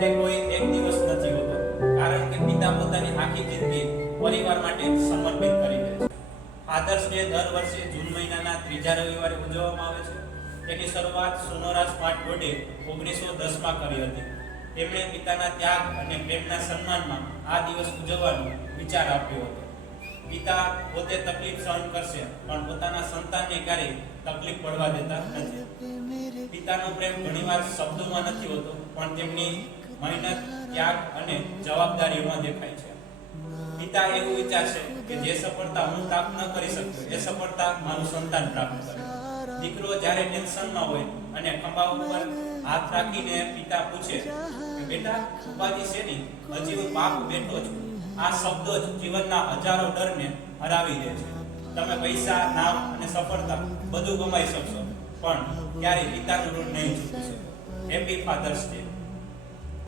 તે કોઈ એક દિવસ નથી હોતો, કારણ કે પિતા પોતાની આખી જિંદગી પરિવાર માટે સમર્પિત કરી દે છે. ફાધર્સ ડે દર વર્ષે જૂન મહિનાના ત્રીજા રવિવારે ઉજવવામાં આવે છે. તેની શરૂઆત સોનોરા સ્માર્ટ બોર્ડે 1910માં કરી હતી. તેમણે પિતાના ત્યાગ અને પ્રેમના સન્માનમાં આ દિવસ ઉજવવાનો વિચાર આપ્યો હતો. પિતા પોતે તકલીફ સહન કરશે, પણ પોતાના સંતાનને ક્યારેય તકલીફ પડવા દેતા નથી. પિતાનો પ્રેમ ઘણીવાર શબ્દોમાં નથી હોતો, પણ તેમની મહેનત, ત્યાગ અને જવાબદારીઓમાં દેખાય છે. પિતા એવું વિચારશે કે જે સફળતા હું પ્રાપ્ત ન કરી શકતો એ સફળતા મારું સંતાન પ્રાપ્ત કરે. દીકરો જ્યારે ટેન્શનમાં હોય અને ખંભા ઉપર હાથ રાખીને પિતા પૂછે કે બેટા ઉપાધિ શેની, હજી હું બાપ બેઠો છું, આ શબ્દો જ જીવનના હજારો ડરને હરાવી દે છે. તમે પૈસા, નામ અને સફળતા બધું કમાઈ શકશો, પણ ક્યારેય પિતાનું ઋણ નહીં ચૂકવી શકો. Happy father's day.